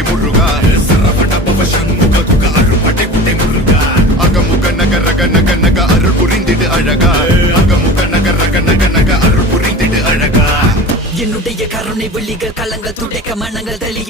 குட்டை முருகா சரவண பவ சண்முக குக அருள்படை குட்டை முருகா அகமுக நக ரக நக நக அருள் புரிந்திடு அழகா அகமுக நக ரக நக நக அருள் புரிந்திடு அழகா என்னுடைய கருணை விழிகள் கலங்கள் துடைக்க மனங்கள் தளி